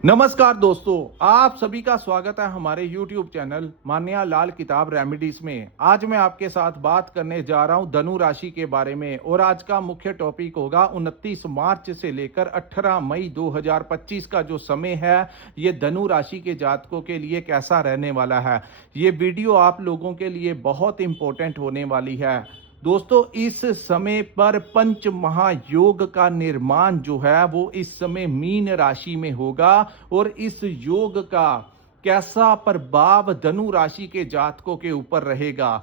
नमस्कार दोस्तों, आप सभी का स्वागत है हमारे YouTube चैनल मान्या लाल किताब रेमेडीज में। आज मैं आपके साथ बात करने जा रहा हूं धनु राशि के बारे में और आज का मुख्य टॉपिक होगा 29 मार्च से लेकर 18 मई 2025 का जो समय है, ये धनु राशि के जातकों के लिए कैसा रहने वाला है। ये वीडियो आप लोगों के लिए बहुत इंपॉर्टेंट होने वाली है। दोस्तों, इस समय पर पंच महायोग का निर्माण जो है वो इस समय मीन राशि में होगा और इस योग का कैसा प्रभाव धनु राशि के जातकों के ऊपर रहेगा।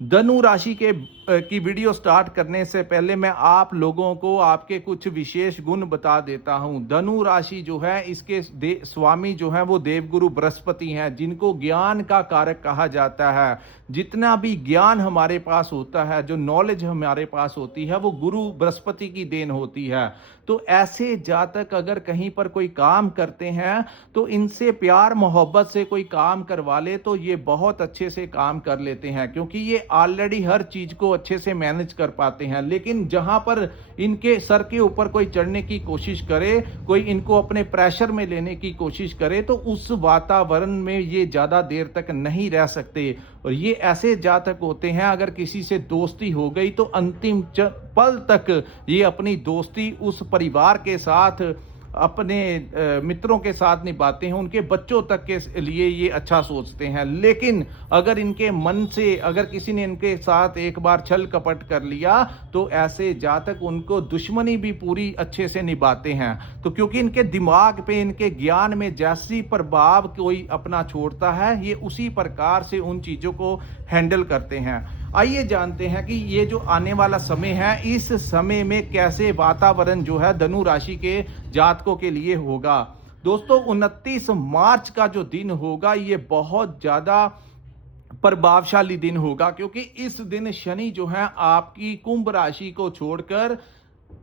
धनु राशि की वीडियो स्टार्ट करने से पहले मैं आप लोगों को आपके कुछ विशेष गुण बता देता हूं। धनु राशि जो है इसके स्वामी जो है वो देवगुरु बृहस्पति हैं, जिनको ज्ञान का कारक कहा जाता है। जितना भी ज्ञान हमारे पास होता है, जो नॉलेज हमारे पास होती है, वो गुरु बृहस्पति की देन होती है। तो ऐसे जातक अगर कहीं पर कोई काम करते हैं तो इनसे प्यार मोहब्बत से कोई काम करवा ले तो ये बहुत अच्छे से काम कर लेते हैं, क्योंकि ये ऑलरेडी हर चीज को अच्छे से मैनेज कर पाते हैं। लेकिन जहां पर इनके सर के ऊपर कोई चढ़ने की कोशिश करे, कोई इनको अपने प्रेशर में लेने की कोशिश करे, तो उस वातावरण में ये ज्यादा देर तक नहीं रह सकते। और ये ऐसे जातक होते हैं, अगर किसी से दोस्ती हो गई तो अंतिम पल तक ये अपनी दोस्ती उस परिवार के साथ, अपने मित्रों के साथ निभाते हैं, उनके बच्चों तक के लिए ये अच्छा सोचते हैं। लेकिन अगर इनके मन से अगर किसी ने इनके साथ एक बार छल कपट कर लिया तो ऐसे जातक उनको दुश्मनी भी पूरी अच्छे से निभाते हैं। तो क्योंकि इनके दिमाग पे, इनके ज्ञान में जैसी प्रभाव कोई अपना छोड़ता है, ये उसी प्रकार से उन चीजों को हैंडल करते हैं। आइए जानते हैं कि ये जो आने वाला समय है, इस समय में कैसे वातावरण जो है धनु राशि के जातकों के लिए होगा। दोस्तों, 29 मार्च का जो दिन होगा ये बहुत ज्यादा प्रभावशाली दिन होगा, क्योंकि इस दिन शनि जो है आपकी कुंभ राशि को छोड़कर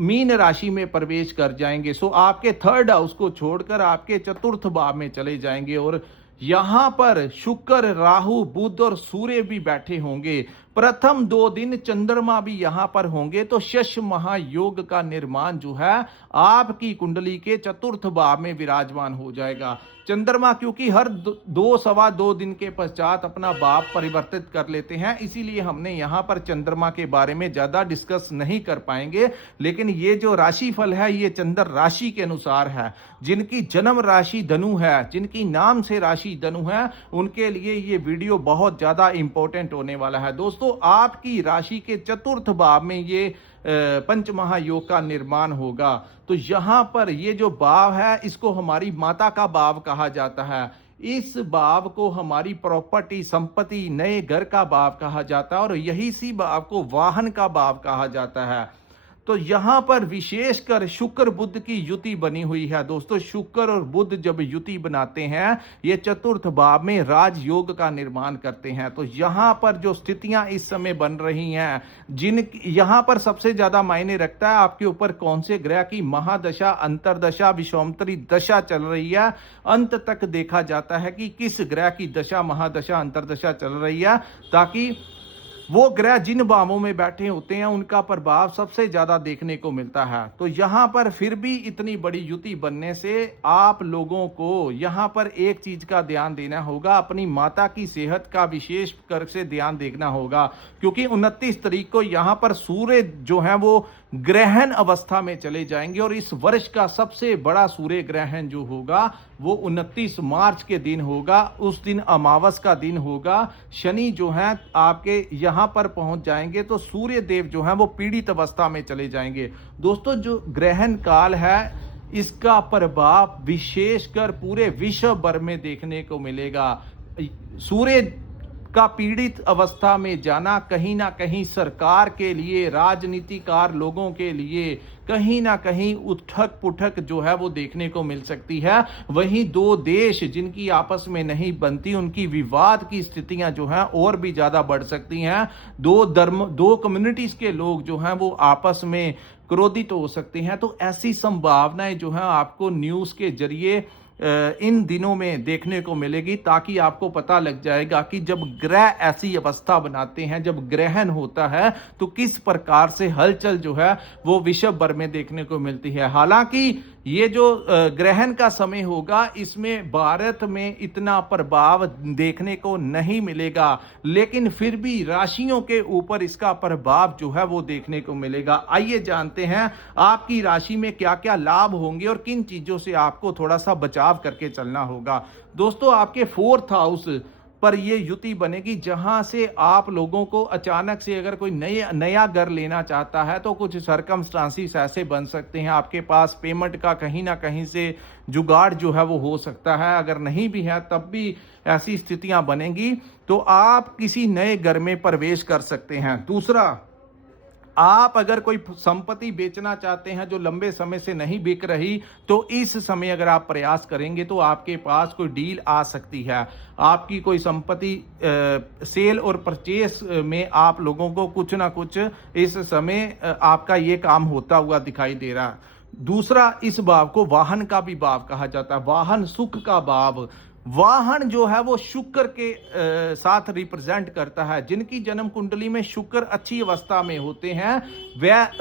मीन राशि में प्रवेश कर जाएंगे। सो आपके थर्ड हाउस को छोड़कर आपके चतुर्थ भाव में चले जाएंगे और यहां पर शुक्र, राहु, बुध और सूर्य भी बैठे होंगे। प्रथम 2 दिन चंद्रमा भी यहां पर होंगे। तो शश महायोग का निर्माण जो है आपकी कुंडली के चतुर्थ भाव में विराजमान हो जाएगा। चंद्रमा क्योंकि हर 2-2.25 दिन के पश्चात अपना भाव परिवर्तित कर लेते हैं, इसीलिए हमने यहां पर चंद्रमा के बारे में ज्यादा डिस्कस नहीं कर पाएंगे। लेकिन ये जो राशिफल है ये चंद्र राशि के अनुसार है। जिनकी जन्म राशि धनु है, जिनकी नाम से राशि धनु है, उनके लिए ये वीडियो बहुत ज्यादा इंपॉर्टेंट होने वाला है। दोस्तों, आपकी राशि के चतुर्थ भाव में ये पंच महायोग का निर्माण होगा। तो यहां पर ये जो भाव है इसको हमारी माता का भाव कहा जाता है। इस भाव को हमारी प्रॉपर्टी, संपत्ति, नए घर का भाव कहा जाता है और यही सी भाव को वाहन का भाव कहा जाता है। तो यहां पर विशेषकर शुक्र बुध की युति बनी हुई है। दोस्तों, शुक्र और बुध जब युति बनाते हैं, ये चतुर्थ भाव में राजयोग का निर्माण करते हैं। तो यहां पर जो स्थितियां इस समय बन रही हैं, यहां पर सबसे ज्यादा मायने रखता है आपके ऊपर कौन से ग्रह की महादशा, अंतरदशा, विषमोत्तरी दशा चल रही है। अंत तक देखा जाता है कि किस ग्रह की दशा, महादशा, अंतरदशा चल रही है, ताकि वो ग्रह जिन भावों में बैठे होते हैं उनका प्रभाव सबसे ज्यादा देखने को मिलता है। तो यहां पर फिर भी इतनी बड़ी युति बनने से आप लोगों को यहां पर एक चीज का ध्यान देना होगा, अपनी माता की सेहत का विशेष कर से ध्यान देखना होगा, क्योंकि 29 तारीख को यहां पर सूर्य जो है वो ग्रहण अवस्था में चले जाएंगे और इस वर्ष का सबसे बड़ा सूर्य ग्रहण जो होगा वो 29 मार्च के दिन होगा। उस दिन अमावस का दिन होगा। शनि जो है आपके यहां पर पहुंच जाएंगे तो सूर्य देव जो है वो पीड़ित अवस्था में चले जाएंगे। दोस्तों, जो ग्रहण काल है इसका प्रभाव विशेषकर पूरे विश्व भर में देखने को मिलेगा। सूर्य का पीड़ित अवस्था में जाना कहीं ना कहीं सरकार के लिए, राजनीतिकार लोगों के लिए कहीं ना कहीं उठक पुठक जो है वो देखने को मिल सकती है। वहीं 2 देश जिनकी आपस में नहीं बनती, उनकी विवाद की स्थितियां जो हैं और भी ज्यादा बढ़ सकती हैं। 2 धर्म, 2 कम्युनिटीज के लोग जो हैं वो आपस में क्रोधित हो सकते हैं। तो ऐसी संभावनाएं जो है आपको न्यूज के जरिए इन दिनों में देखने को मिलेगी, ताकि आपको पता लग जाएगा कि जब ग्रह ऐसी अवस्था बनाते हैं, जब ग्रहण होता है, तो किस प्रकार से हलचल जो है वो विश्व भर में देखने को मिलती है। हालांकि ये जो ग्रहण का समय होगा इसमें भारत में इतना प्रभाव देखने को नहीं मिलेगा, लेकिन फिर भी राशियों के ऊपर इसका प्रभाव जो है वो देखने को मिलेगा। आइए जानते हैं आपकी राशि में क्या क्या लाभ होंगे और किन चीजों से आपको थोड़ा सा बचाव करके चलना होगा। दोस्तों, आपके 4th हाउस पर ये युति बनेगी, जहां से आप लोगों को अचानक से अगर कोई नया घर लेना चाहता है तो कुछ सरकमस्टांसिस ऐसे बन सकते हैं, आपके पास पेमेंट का कहीं ना कहीं से जुगाड़ जो है वो हो सकता है। अगर नहीं भी है तब भी ऐसी स्थितियां बनेंगी, तो आप किसी नए घर में प्रवेश कर सकते हैं। दूसरा, आप अगर कोई संपत्ति बेचना चाहते हैं जो लंबे समय से नहीं बिक रही, तो इस समय अगर आप प्रयास करेंगे तो आपके पास कोई डील आ सकती है। आपकी कोई संपत्ति सेल और परचेस में आप लोगों को कुछ ना कुछ इस समय आपका ये काम होता हुआ दिखाई दे रहा है। दूसरा, इस भाव को वाहन का भी भाव कहा जाता है, वाहन सुख का भाव। वाहन जो है वो शुक्र के साथ रिप्रेजेंट करता है। जिनकी जन्म कुंडली में शुक्र अच्छी अवस्था में होते हैं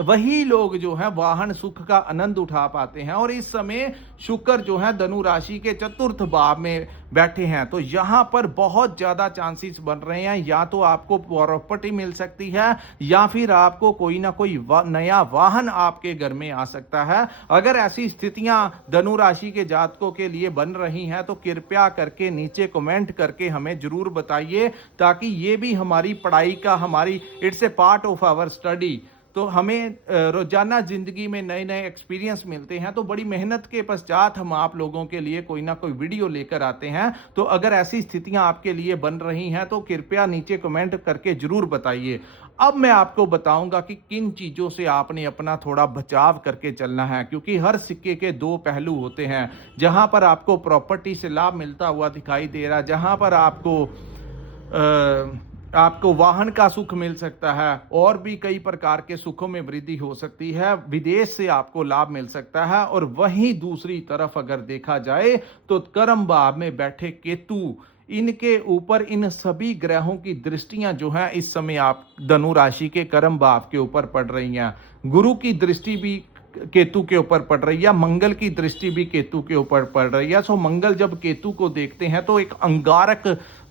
वही लोग जो है वाहन सुख का आनंद उठा पाते हैं। और इस समय शुक्र जो है धनु राशि के 4th भाव में बैठे हैं, तो यहां पर बहुत ज्यादा चांसेस बन रहे हैं, या तो आपको प्रॉपर्टी मिल सकती है या फिर आपको कोई ना कोई नया वाहन आपके घर में आ सकता है। अगर ऐसी स्थितियां धनु राशि के जातकों के लिए बन रही हैं तो कृपया करके नीचे कमेंट करके हमें जरूर बताइए, ताकि ये भी हमारी पढ़ाई का it's a part of our study. तो हमें रोजाना जिंदगी में नए नए एक्सपीरियंस मिलते हैं, तो बड़ी मेहनत के पश्चात हम आप लोगों के लिए कोई ना कोई वीडियो लेकर आते हैं। तो अगर ऐसी स्थितियां आपके लिए बन रही हैं तो कृपया नीचे कमेंट करके जरूर बताइए। अब मैं आपको बताऊंगा कि किन चीजों से आपने अपना थोड़ा बचाव करके चलना है, क्योंकि हर सिक्के के 2 पहलू होते हैं। जहां पर आपको प्रॉपर्टी से लाभ मिलता हुआ दिखाई दे रहा है, जहां पर आपको वाहन का सुख मिल सकता है, और भी कई प्रकार के सुखों में वृद्धि हो सकती है, विदेश से आपको लाभ मिल सकता है। और वहीं दूसरी तरफ अगर देखा जाए तो कर्म भाव में बैठे केतु, इनके ऊपर इन सभी ग्रहों की दृष्टियां जो हैं इस समय आप धनु राशि के कर्म भाव के ऊपर पड़ रही हैं। गुरु की दृष्टि भी केतु के ऊपर पड़ रही है, मंगल की दृष्टि भी केतु के ऊपर पड़ रही है। सो मंगल जब केतु को देखते हैं तो एक अंगारक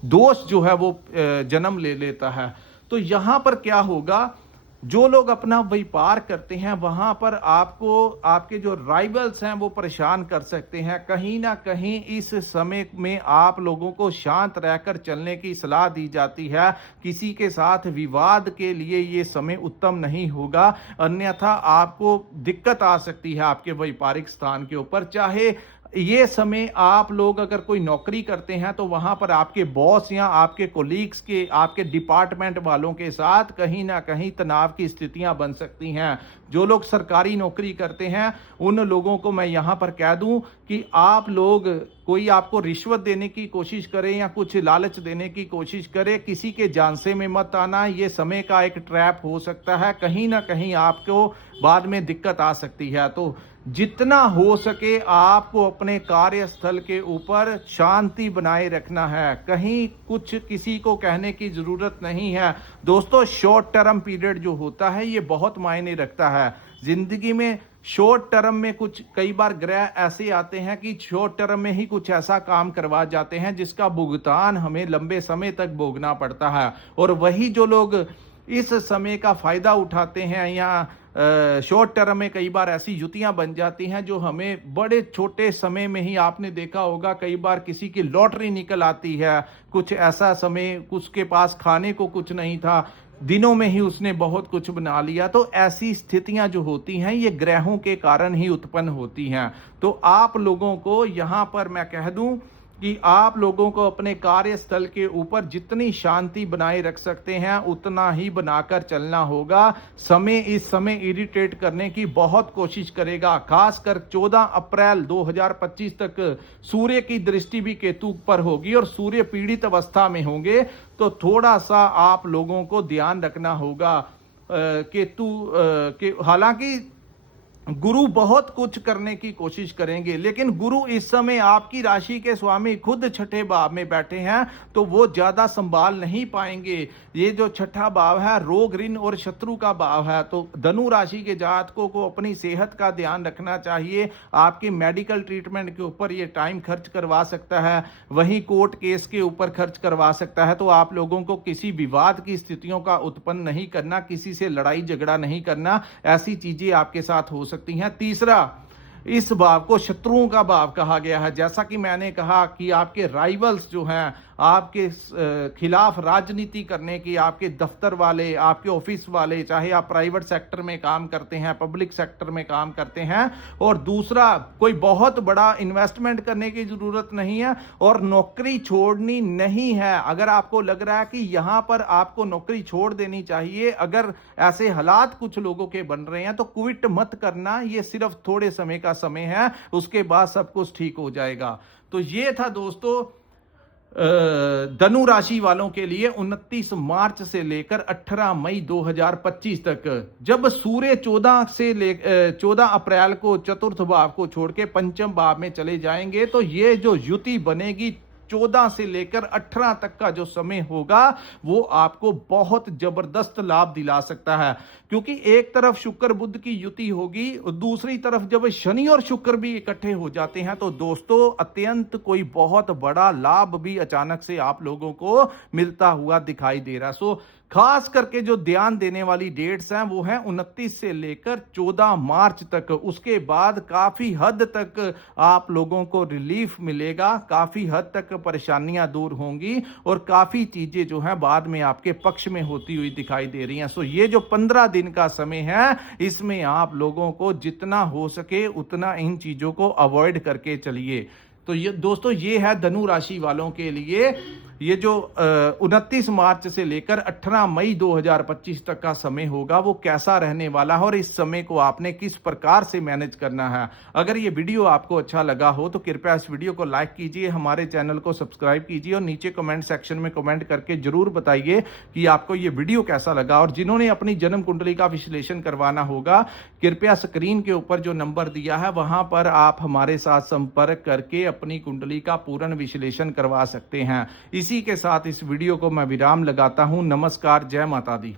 दोष जो है वो जन्म ले लेता है। तो यहां पर क्या होगा, जो लोग अपना व्यापार करते हैं वहां पर आपको आपके जो राइवल्स हैं वो परेशान कर सकते हैं। कहीं ना कहीं इस समय में आप लोगों को शांत रहकर चलने की सलाह दी जाती है। किसी के साथ विवाद के लिए ये समय उत्तम नहीं होगा, अन्यथा आपको दिक्कत आ सकती है आपके व्यापारिक स्थान के ऊपर। चाहे ये समय आप लोग अगर कोई नौकरी करते हैं तो वहां पर आपके बॉस या आपके कोलीग्स के, आपके डिपार्टमेंट वालों के साथ कहीं ना कहीं तनाव की स्थितियां बन सकती हैं। जो लोग सरकारी नौकरी करते हैं उन लोगों को मैं यहां पर कह दूं कि आप लोग, कोई आपको रिश्वत देने की कोशिश करे या कुछ लालच देने की कोशिश करे, किसी के झांसे में मत आना। ये समय का एक ट्रैप हो सकता है, कहीं ना कहीं आपको बाद में दिक्कत आ सकती है। तो जितना हो सके आपको अपने कार्यस्थल के ऊपर शांति बनाए रखना है, कहीं कुछ किसी को कहने की जरूरत नहीं है। दोस्तों, शॉर्ट टर्म पीरियड जो होता है ये बहुत मायने रखता है जिंदगी में। शॉर्ट टर्म में कुछ कई बार ग्रह ऐसे आते हैं कि शॉर्ट टर्म में ही कुछ ऐसा काम करवा जाते हैं जिसका भुगतान हमें लंबे समय तक भोगना पड़ता है। और वही जो लोग इस समय का फायदा उठाते हैं या शॉर्ट टर्म में कई बार ऐसी युतियां बन जाती हैं जो हमें बड़े छोटे समय में ही, आपने देखा होगा कई बार किसी की लॉटरी निकल आती है, कुछ ऐसा समय उसके पास खाने को कुछ नहीं था, दिनों में ही उसने बहुत कुछ बना लिया। तो ऐसी स्थितियां जो होती हैं ये ग्रहों के कारण ही उत्पन्न होती हैं। तो आप लोगों को यहां पर मैं कह दूं कि आप लोगों को अपने कार्यस्थल के ऊपर जितनी शांति बनाए रख सकते हैं उतना ही बनाकर चलना होगा। समय इस समय इरिटेट करने की बहुत कोशिश करेगा, खासकर 14 अप्रैल 2025 तक सूर्य की दृष्टि भी केतु पर होगी और सूर्य पीड़ित अवस्था में होंगे। तो थोड़ा सा आप लोगों को ध्यान रखना होगा केतु के। हालांकि गुरु बहुत कुछ करने की कोशिश करेंगे, लेकिन गुरु इस समय आपकी राशि के स्वामी खुद छठे भाव में बैठे हैं, तो वो ज्यादा संभाल नहीं पाएंगे। ये जो छठा भाव है रोग, ऋण और शत्रु का भाव है, तो धनु राशि के जातकों को अपनी सेहत का ध्यान रखना चाहिए। आपकी मेडिकल ट्रीटमेंट के ऊपर ये टाइम खर्च करवा सकता है, वहीं कोर्ट केस के ऊपर खर्च करवा सकता है। तो आप लोगों को किसी विवाद की स्थितियों का उत्पन्न नहीं करना, किसी से लड़ाई झगड़ा नहीं करना, ऐसी चीजें आपके साथ हो सकती हैं। तीसरा, इस भाव को शत्रुओं का भाव कहा गया है। जैसा कि मैंने कहा कि आपके राइवल्स जो हैं, आपके खिलाफ राजनीति करने की, आपके दफ्तर वाले, आपके ऑफिस वाले, चाहे आप प्राइवेट सेक्टर में काम करते हैं, पब्लिक सेक्टर में काम करते हैं। और दूसरा, कोई बहुत बड़ा इन्वेस्टमेंट करने की जरूरत नहीं है और नौकरी छोड़नी नहीं है। अगर आपको लग रहा है कि यहां पर आपको नौकरी छोड़ देनी चाहिए, अगर ऐसे हालात कुछ लोगों के बन रहे हैं, तो क्विट मत करना। ये सिर्फ थोड़े समय का समय है, उसके बाद सब कुछ ठीक हो जाएगा। तो ये था दोस्तों धनु राशि वालों के लिए 29 मार्च से लेकर 18 मई 2025 तक, जब सूर्य 14 अप्रैल को चतुर्थ भाव को छोड़ के पंचम भाव में चले जाएंगे, तो ये जो युति बनेगी 14 से लेकर 18 तक का जो समय होगा, वो आपको बहुत जबरदस्त लाभ दिला सकता है। क्योंकि एक तरफ शुक्र बुध की युति होगी, दूसरी तरफ जब शनि और शुक्र भी इकट्ठे हो जाते हैं, तो दोस्तों अत्यंत कोई बहुत बड़ा लाभ भी अचानक से आप लोगों को मिलता हुआ दिखाई दे रहा है। सो खास करके जो ध्यान देने वाली डेट्स हैं वो हैं 29 से लेकर 14 मार्च तक। उसके बाद काफी हद तक आप लोगों को रिलीफ मिलेगा, काफी हद तक परेशानियां दूर होंगी और काफी चीजें जो हैं बाद में आपके पक्ष में होती हुई दिखाई दे रही हैं। सो ये जो 15 दिन का समय है, इसमें आप लोगों को जितना हो सके उतना इन चीजों को अवॉइड करके चलिए। तो ये दोस्तों, ये है धनु राशि वालों के लिए ये जो 29 मार्च से लेकर 18 मई 2025 तक का समय होगा, वो कैसा रहने वाला है और इस समय को आपने किस प्रकार से मैनेज करना है। अगर ये वीडियो आपको अच्छा लगा हो तो कृपया इस वीडियो को लाइक कीजिए, हमारे चैनल को सब्सक्राइब कीजिए और नीचे कमेंट सेक्शन में कमेंट करके जरूर बताइए कि आपको ये वीडियो कैसा लगा। और जिन्होंने अपनी जन्म कुंडली का विश्लेषण करवाना होगा, कृपया स्क्रीन के ऊपर जो नंबर दिया है वहां पर आप हमारे साथ संपर्क करके अपनी कुंडली का पूर्ण विश्लेषण करवा सकते हैं। इसी के साथ इस वीडियो को मैं विराम लगाता हूं। नमस्कार, जय माता दी।